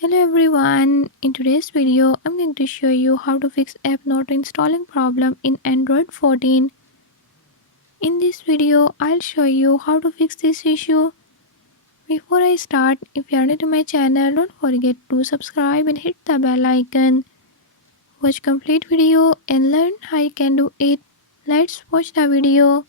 Hello everyone, in today's video I'm going to show you how to fix app not installing problem in Android 14. In this video I'll show you how to fix this issue. Before I start, if you are new to my channel, don't forget to subscribe and hit the bell icon. Watch complete video and learn how you can do it. Let's watch the video.